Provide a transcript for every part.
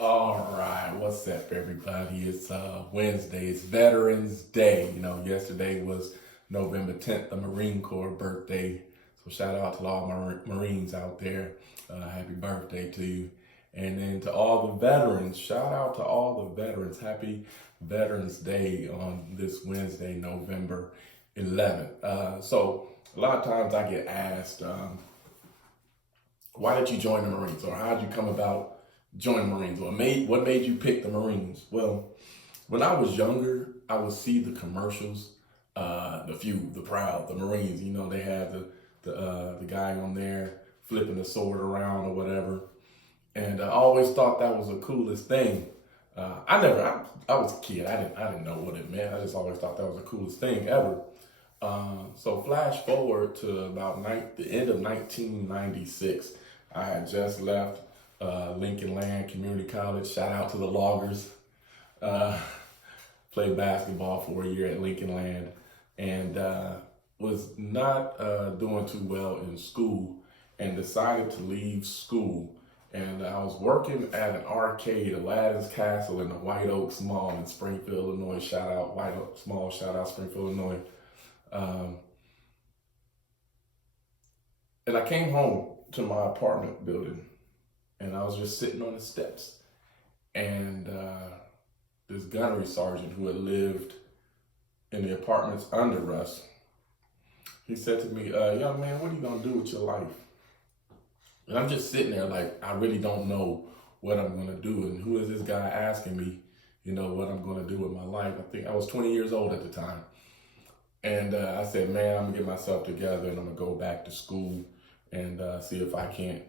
All right, what's up, everybody? It's Wednesday. It's Veterans Day. Yesterday was November 10th, the Marine Corps birthday. So shout out to all my Marines out there. Happy birthday to you. And then to all the veterans, shout out to all the veterans. Happy Veterans Day on this Wednesday, November 11th. So a lot of times I get asked, why did you join the Marines, or how did you come about join the Marines, or what made you pick the Marines? Well, when I was younger, I would see the commercials, the few, the proud, the Marines. They had the guy on there flipping the sword around or whatever, and I always thought that was the coolest thing. I was a kid. I didn't know what it meant. I just always thought that was the coolest thing ever. So flash forward to about the end of 1996. I had just left Lincoln Land Community College. Shout out to the Loggers. Played basketball for a year at Lincoln Land, and was not doing too well in school, and decided to leave school. And I was working at an arcade, Aladdin's Castle, in the White Oaks Mall in Springfield, Illinois. Shout out White Oaks Mall. Shout out Springfield, Illinois. And I came home to my apartment building, and I was just sitting on the steps, and this gunnery sergeant who had lived in the apartments under us, he said to me, young man, what are you gonna do with your life? And I'm just sitting there like, I really don't know what I'm gonna do. And who is this guy asking me, what I'm gonna do with my life? I think I was 20 years old at the time. And I said, man, I'm gonna get myself together and I'm gonna go back to school and see if I can't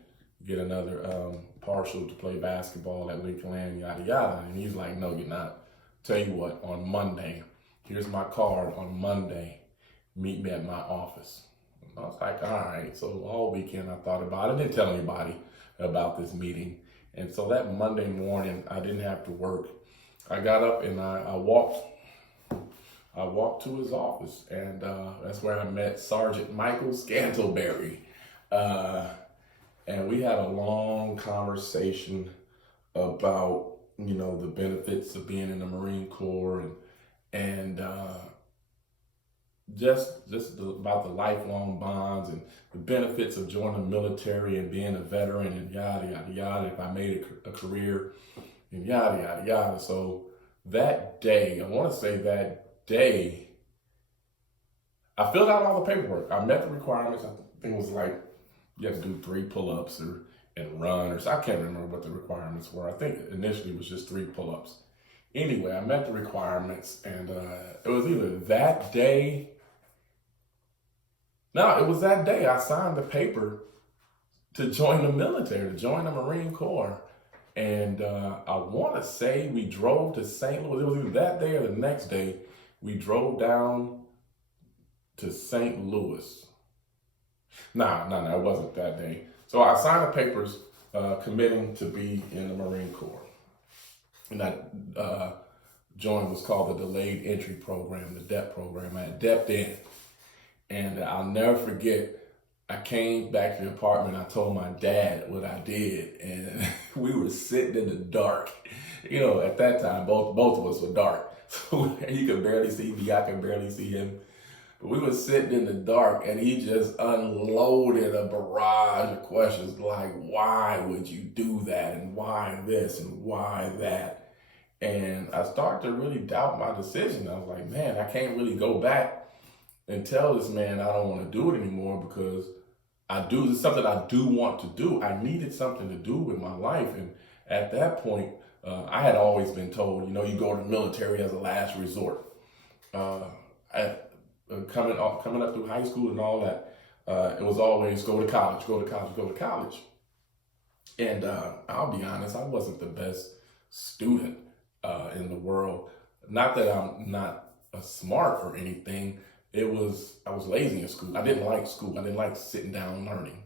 get another partial to play basketball at Lincoln Land, yada, yada. And he's like, no, you're not. Tell you what, on Monday, here's my card. On Monday, meet me at my office. And I was like, all right. So all weekend I thought about it. I didn't tell anybody about this meeting. And so that Monday morning, I didn't have to work. I got up and I walked to his office, and that's where I met Sergeant Michael Scantleberry. And we had a long conversation about, the benefits of being in the Marine Corps and just about the lifelong bonds and the benefits of joining the military and being a veteran and yada, yada, yada, if I made a career and yada, yada, yada. So that day, I want to say that day, I filled out all the paperwork. I met the requirements. I think it was like you have to do 3 pull-ups and run, or so. I can't remember what the requirements were. I think initially it was just 3 pull-ups. Anyway, I met the requirements, and it was either that day. No, it was that day I signed the paper to join the military, to join the Marine Corps. And I want to say we drove to St. Louis. It was either that day or the next day. We drove down to St. Louis. No, it wasn't that day. So I signed the papers committing to be in the Marine Corps. And that joined what's called the Delayed Entry Program, the DEP program. I had DEP'd in. And I'll never forget, I came back to the apartment. I told my dad what I did, and we were sitting in the dark. At that time, both of us were dark. So he could barely see me, I could barely see him. But we were sitting in the dark, and he just unloaded a barrage of questions like, why would you do that? And why this? And why that? And I started to really doubt my decision. I was like, man, I can't really go back and tell this man I don't want to do it anymore, because it's something I do want to do. I needed something to do with my life. And at that point, I had always been told, you go to the military as a last resort. Coming up through high school and all that, it was always go to college, go to college, go to college. And I'll be honest, I wasn't the best student in the world. Not that I'm not smart or anything. I was lazy in school. I didn't like school. I didn't like sitting down and learning.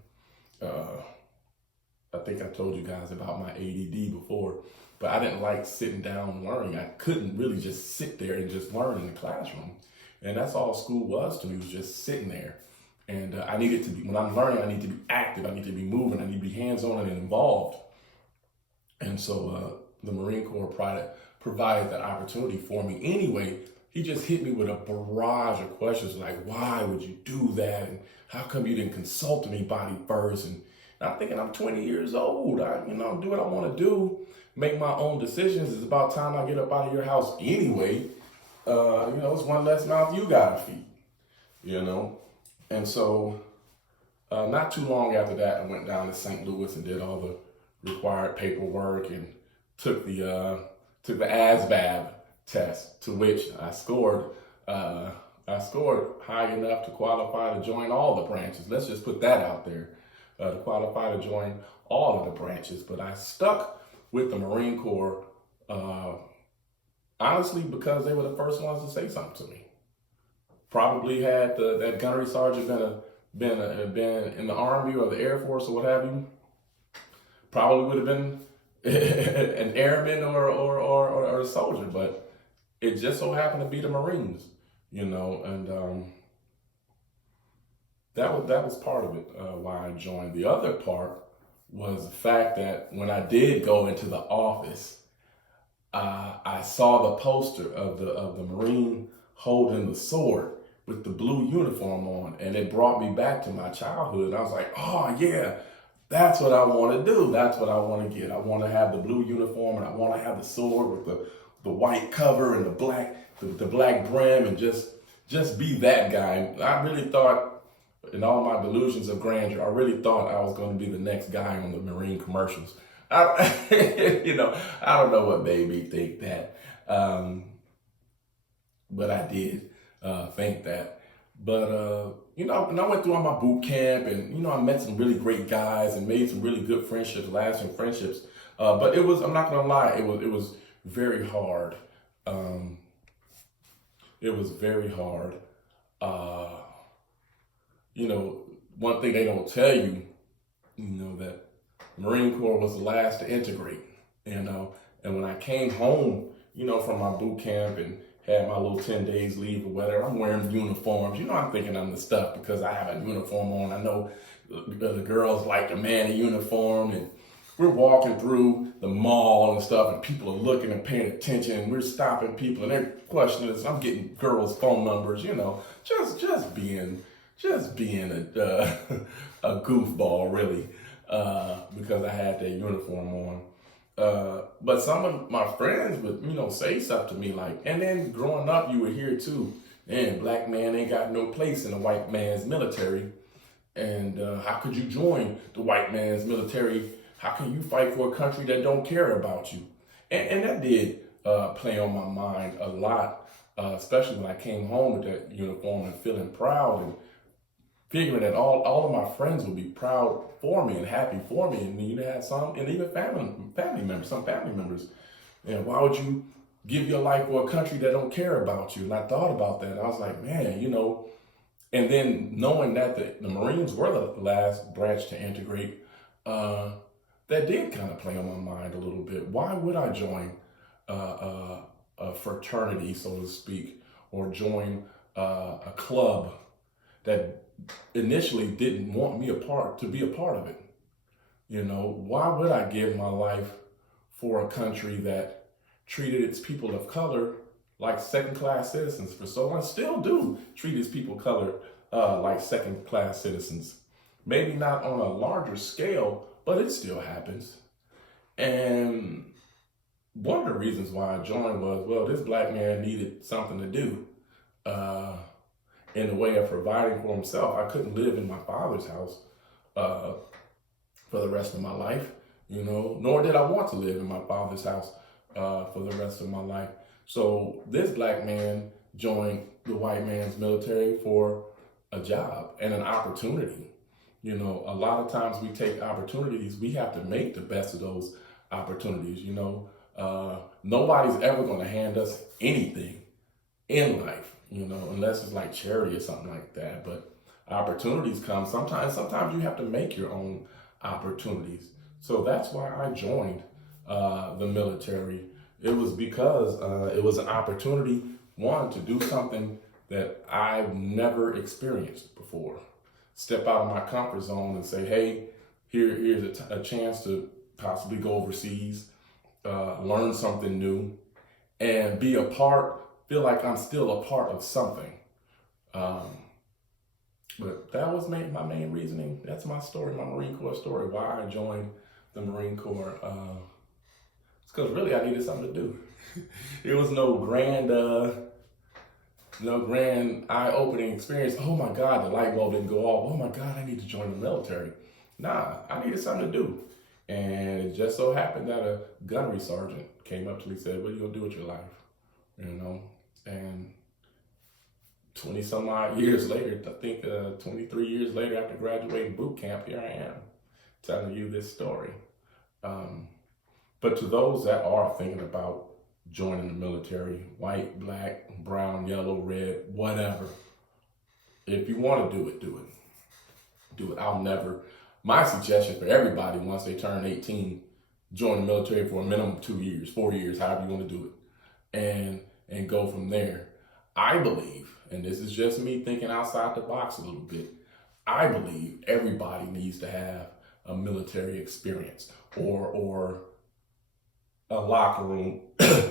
I think I told you guys about my ADD before, but I didn't like sitting down and learning. I couldn't really just sit there and just learn in the classroom. And that's all school was to me, was just sitting there. And I needed to be, when I'm learning, I need to be active. I need to be moving. I need to be hands-on and involved. And so the Marine Corps provided that opportunity for me anyway. He just hit me with a barrage of questions like, why would you do that? And how come you didn't consult anybody first? And I'm thinking, I'm 20 years old. I do what I want to do, make my own decisions. It's about time I get up out of your house anyway. It's one less mouth you gotta feed, And so not too long after that, I went down to St. Louis and did all the required paperwork and took the ASVAB test, to which I scored high enough to qualify to join all the branches. Let's just put that out there, to qualify to join all of the branches. But I stuck with the Marine Corps, honestly, because they were the first ones to say something to me. Probably had that gunnery sergeant been in the Army or the Air Force or what have you, probably would have been an airman or a soldier, but it just so happened to be the Marines, and that was part of it, why I joined. The other part was the fact that when I did go into the office, I saw the poster of the Marine holding the sword with the blue uniform on, and it brought me back to my childhood. And I was like, oh yeah, that's what I want to do. That's what I want to get. I want to have the blue uniform, and I want to have the sword with the white cover and the black brim, and just be that guy. I really thought, in all my delusions of grandeur, I really thought I was going to be the next guy on the Marine commercials. I don't know what made me think that, but I did think that. But and I went through all my boot camp, and I met some really great guys and made some really good friendships, lasting friendships. But I'm not gonna lie, it was very hard. It was very hard. One thing they don't tell you, that Marine Corps was the last to integrate, and when I came home, from my boot camp and had my little 10 days leave or whatever, I'm wearing uniforms. I'm thinking I'm the stuff because I have a uniform on. I know the girls like the man in uniform, and we're walking through the mall and stuff, and people are looking and paying attention, and we're stopping people, and they're questioning us. I'm getting girls' phone numbers, just being a goofball, really, because I had that uniform on. But some of my friends would, say stuff to me like, and then growing up, you would hear too, man, black man ain't got no place in the white man's military. And how could you join the white man's military? How can you fight for a country that don't care about you? And that did play on my mind a lot, especially when I came home with that uniform and feeling proud and figuring that all of my friends would be proud for me and happy for me. And you had some, and even family members. And why would you give your life for a country that don't care about you? And I thought about that. I was like, man, and then knowing that the Marines were the last branch to integrate, that did kind of play on my mind a little bit. Why would I join a fraternity, so to speak, or join a club that initially didn't want me to be a part of it? Why would I give my life for a country that treated its people of color like second-class citizens for so long, still do treat its people of color like second-class citizens? Maybe not on a larger scale, but it still happens. And one of the reasons why I joined was, well, this black man needed something to do in the way of providing for himself. I couldn't live in my father's house for the rest of my life, nor did I want to live in my father's house for the rest of my life. So this black man joined the white man's military for a job and an opportunity. A lot of times we take opportunities, we have to make the best of those opportunities. Nobody's ever going to hand us anything in life, unless it's like charity or something like that. But opportunities come sometimes you have to make your own opportunities. So that's why I joined the military. It was because it was an opportunity, one, to do something that I've never experienced before. Step out of my comfort zone and say, hey, here's a chance to possibly go overseas, learn something new, and feel like I'm still a part of something. But that was my main reasoning. That's my story, my Marine Corps story, why I joined the Marine Corps. It's because really I needed something to do. It was no grand eye-opening experience. Oh my God, the light bulb didn't go off. Oh my God, I need to join the military. Nah, I needed something to do. And it just so happened that a gunnery sergeant came up to me and said, what are you gonna do with your life? And 20 some odd years later, I think 23 years later after graduating boot camp, here I am telling you this story. But to those that are thinking about joining the military, white, black, brown, yellow, red, whatever, if you want to do it, do it. Do it. My suggestion for everybody once they turn 18, join the military for a minimum of 2 years, 4 years, however you want to do it, and go from there. I believe, and this is just me thinking outside the box a little bit, I believe everybody needs to have a military experience or a locker room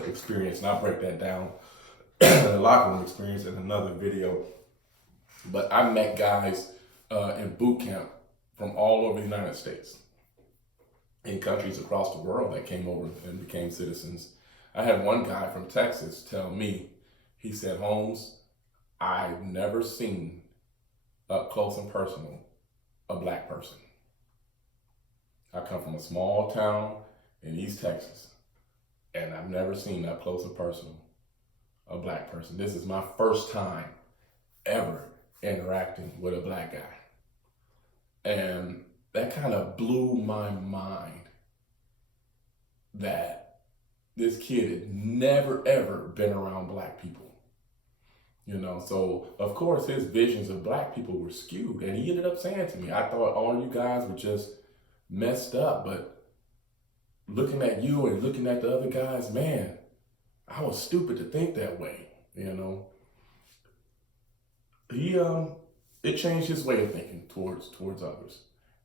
experience, and I'll break that down. A locker room experience in another video. But I met guys in boot camp from all over the United States, in countries across the world that came over and became citizens. I had one guy from Texas tell me, he said, Holmes, I've never seen up close and personal a black person. I come from a small town in East Texas, and I've never seen up close and personal a black person. This is my first time ever interacting with a black guy. And that kind of blew my mind that this kid had never, ever been around black people. So of course his visions of black people were skewed. And he ended up saying to me, I thought all you guys were just messed up, but looking at you and looking at the other guys, man, I was stupid to think that way, It changed his way of thinking towards others.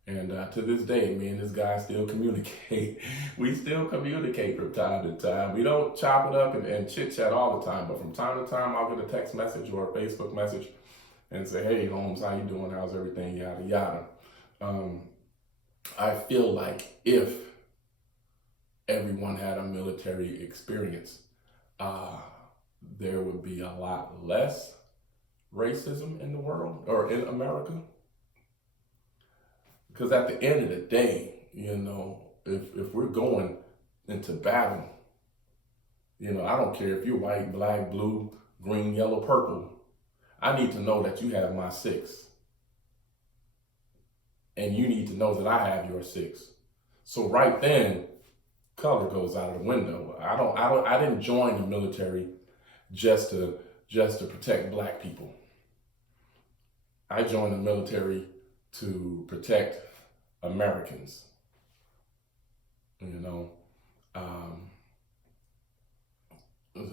And to this day, me and this guy still communicate. We still communicate from time to time. We don't chop it up and chit chat all the time, but from time to time, I'll get a text message or a Facebook message and say, hey, Holmes, how you doing? How's everything? Yada, yada. I feel like if everyone had a military experience, there would be a lot less racism in the world or in America. Because at the end of the day, if we're going into battle, I don't care if you're white, black, blue, green, yellow, purple. I need to know that you have my 6. And you need to know that I have your 6. So right then, color goes out of the window. I didn't join the military just to protect black people. I joined the military to protect Americans.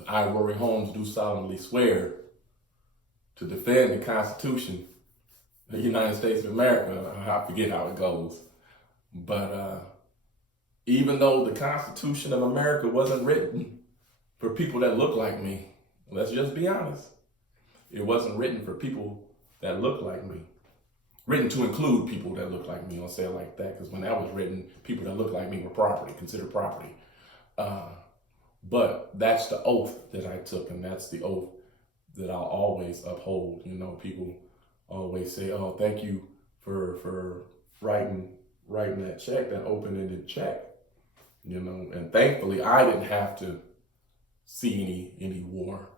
I, Rory Holmes, do solemnly swear to defend the Constitution of the United States of America. I forget how it goes. But even though the Constitution of America wasn't written for people that look like me, let's just be honest, it wasn't written for people that look like me. Written to include people that look like me. I'll say it like that, because when that was written, people that look like me were considered property. But that's the oath that I took, and that's the oath that I'll always uphold. People always say, oh, thank you for writing that check, that open-ended check. And thankfully I didn't have to see any war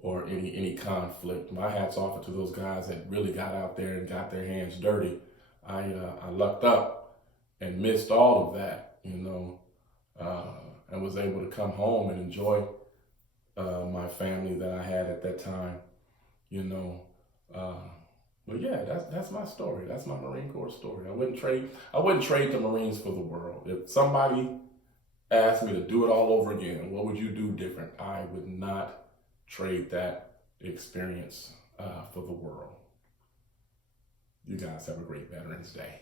or any conflict. My hat's off to those guys that really got out there and got their hands dirty. I lucked up and missed all of that, and was able to come home and enjoy my family that I had at that time, But yeah, that's my story. That's my Marine Corps story. I wouldn't trade the Marines for the world. If somebody asked me to do it all over again, what would you do different? I would not trade that experience for the world. You guys have a great Veterans Day.